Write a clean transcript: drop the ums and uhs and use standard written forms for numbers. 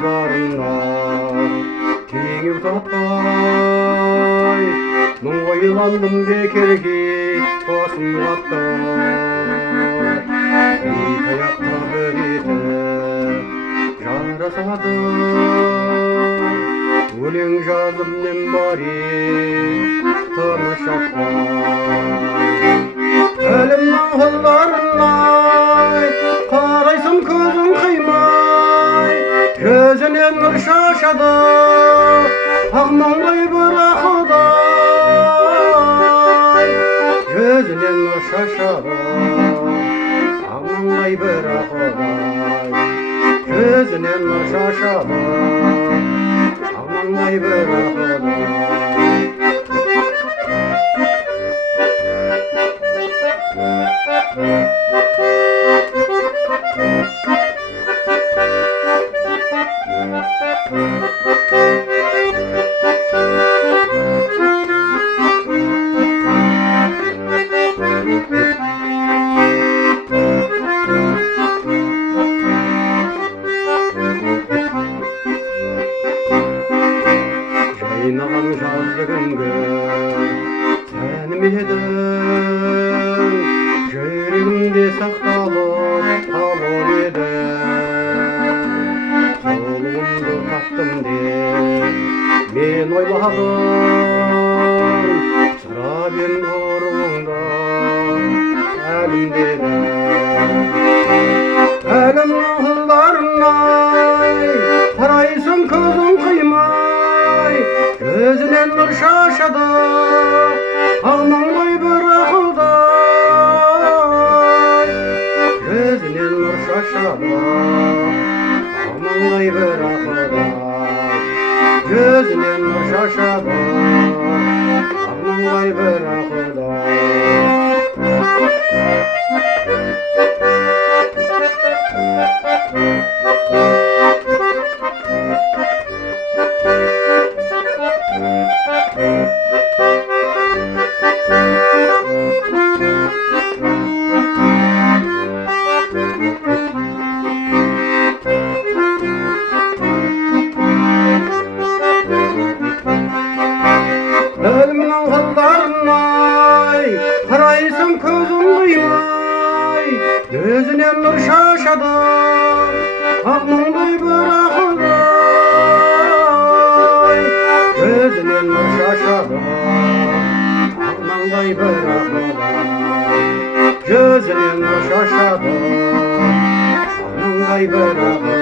қыздарына теңеу таппай мың ойландым бекерге басым қатты итаяққа бір етіп жарасады өлең жазып мен бар ем тыныш жатпай әлемнің қылдарына қарайсың көзің қимай көзінен нұр шашады ақмаңдай бір ақылдай көзінен нұр шашады ақмаңдай бір ақылдай көзінен нұр шашады ақмаңдай бір ақылдай жайнаған жазды күнгі сәнім едің жүрегімде сақталып қалып едің сұлуымды таптым деп мен ойладым сұрап ем нұрыңды әлім дедің әлемнің қылдарына қарайсың көзің қимай көзінен нұр шашады ақмаңдай бір ақылдай көзінен нұр шашады ақмаңдай бір ақылдай көзінен нұр шашады ақмаңдай бір ақылдай әлемнің қылдарына қарайсың көзің қимай көзінен нұр шашады ақмаңдай бір ақылдай көзінен нұр шашады ақмаңдай бір ақылдай көзінен нұр шашады ақмаңдай бір ақылдай